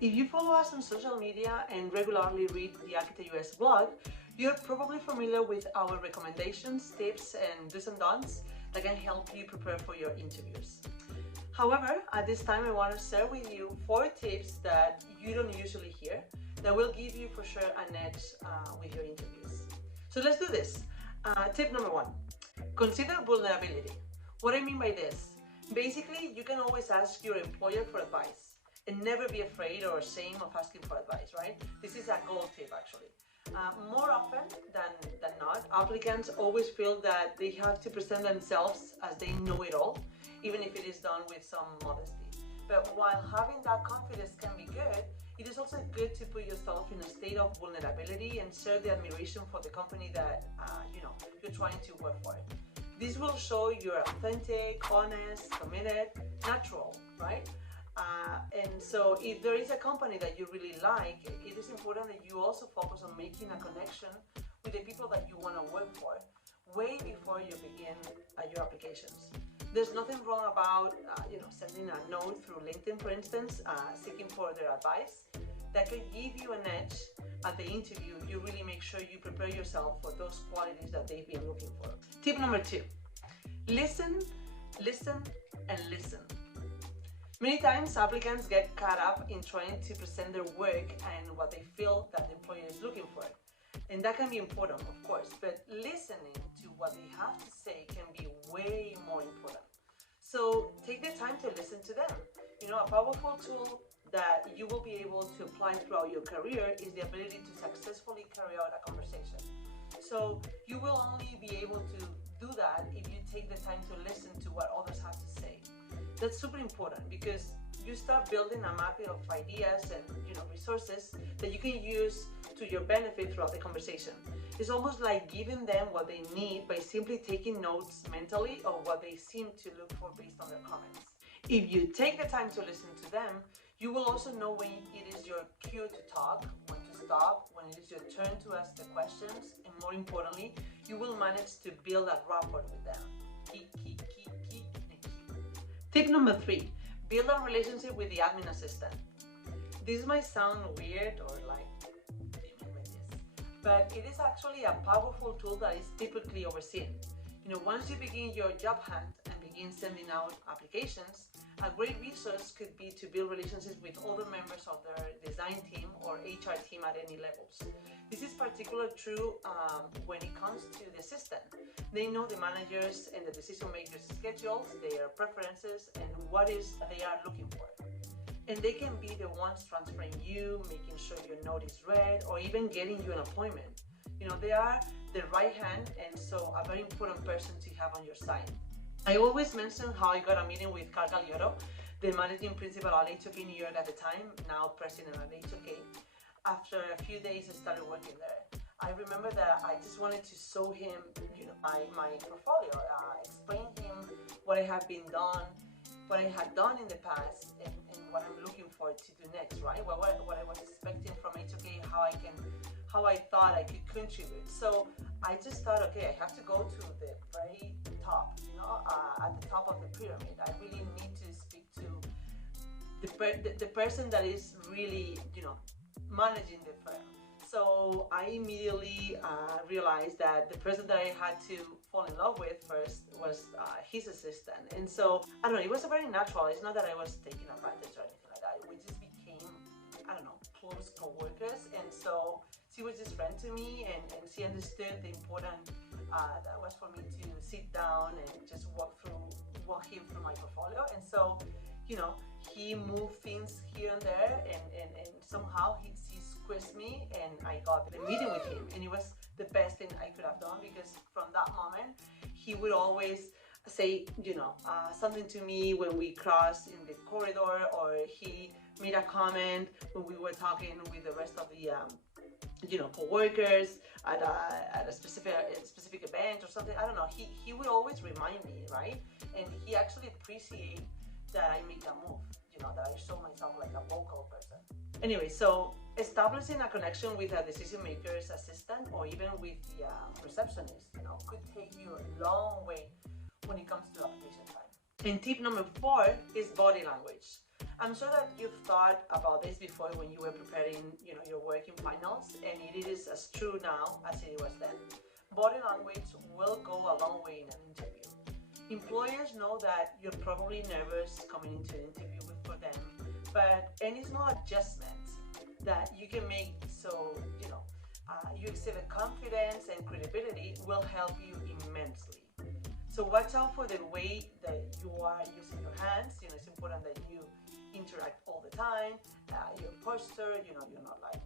If you follow us on social media and regularly read the archiect-us blog, you're probably familiar with our recommendations, tips, and do's and don'ts that can help you prepare for your interviews. However, at this time I want to share with you 4 tips that you don't usually hear that will give you for sure an edge with your interviews. So let's do this. Tip number 1, consider vulnerability. What I mean by this, basically you can always ask your employer for advice and never be afraid or ashamed of asking for advice, right? This is a gold tip actually. More often than not, applicants always feel that they have to present themselves as they know it all, even if it is done with some modesty. But while having that confidence can be good, it is also good to put yourself in a state of vulnerability and share the admiration for the company that you're trying to work for. This will show you're authentic, honest, committed, natural, right? And so if there is a company that you really like, it is important that you also focus on making a connection with the people that you want to work for way before you begin your applications. There's nothing wrong about sending a note through LinkedIn, for instance, seeking for their advice. That can give you an edge at the interview. You really make sure you prepare yourself for those qualities that they've been looking for. Tip number 2, listen, listen, and listen. Many times applicants get caught up in trying to present their work and what they feel that the employer is looking for. And that can be important, of course, but listening to what they have to say can be way more important. So take the time to listen to them. A powerful tool that you will be able to apply throughout your career is the ability to successfully carry out a conversation. So you will only be able to do that if you take the time to listen to what others have to say. That's super important because you start building a map of ideas and resources that you can use to your benefit throughout the conversation. It's almost like giving them what they need by simply taking notes mentally of what they seem to look for based on their comments. If you take the time to listen to them, you will also know when it is your cue to talk, when to stop, when it is your turn to ask the questions, and more importantly, you will manage to build a rapport with them. Keep. Tip number 3, build a relationship with the admin assistant. This might sound weird or like, but it is actually a powerful tool that is typically overseen. Once you begin your job hunt and begin sending out applications, a great resource could be to build relationships with other members of their design team or HR team at any levels. This is particularly true when it comes to the assistant. They know the managers and the decision makers' schedules, their preferences, and what is they are looking for. And they can be the ones transferring you, making sure your note is read, or even getting you an appointment. They are the right hand, and so a very important person to have on your side. I always mention how I got a meeting with Carl Gagliotto, the managing principal at HOK New York at the time, now president at HOK. After a few days I started working there. I remember that I just wanted to show him my portfolio, explain him what I had done in the past and what I'm looking forward to do next, right? What I was expecting from HOK, how I thought I could contribute. So I just thought, okay, I have to go to the very top, at the top of the pyramid. I really need to speak to the person that is really, managing the firm. So I immediately realized that the person that I had to fall in love with first was his assistant. And so, I don't know, it was very natural. It's not that I was taking advantage or anything like that. We just became, close co-workers. And so she was just friend to me, and she understood the importance that was for me to sit down and just walk him through my portfolio. And so, he moved things here and there, and somehow he squeezed me, and I got the meeting with him. And it was the best thing I could have done, because from that moment, he would always say, something to me when we crossed in the corridor, or he made a comment when we were talking with the rest of the co-workers at a specific event or something. I don't know. He would always remind me, right? And he actually appreciated that I made that move, that I show myself like a vocal person. Anyway, so establishing a connection with a decision maker's assistant or even with the receptionist, could take you a long way when it comes to application time. And tip number 4 is body language. I'm sure that you've thought about this before when you were preparing, your working finals, and it is as true now as it was then. Body language will go a long way in an interview. Employers know that you're probably nervous coming into an interview for them, but any small adjustments that you can make so you exhibit confidence and credibility will help you immensely. So watch out for the way that you are using your hands. It's important that you interact all the time. Your posture, you're not like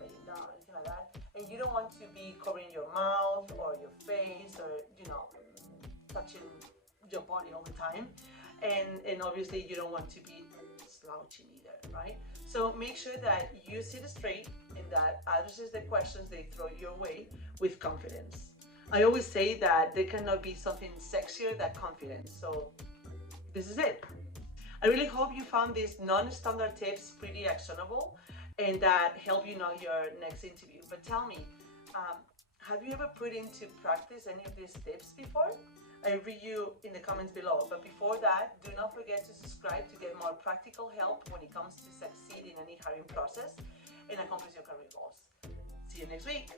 laying down or anything like that. And you don't want to be covering your mouth or your face or touching your body all the time. And obviously you don't want to be slouching either, right? So make sure that you sit straight and that addresses the questions they throw your way with confidence. I always say that there cannot be something sexier than confidence. So this is it. I really hope you found these non-standard tips pretty actionable and that help you know your next interview. But tell me, have you ever put into practice any of these tips before? I read you in the comments below. But before that, do not forget to subscribe to get more practical help when it comes to succeed in any hiring process and accomplish your career goals. See you next week.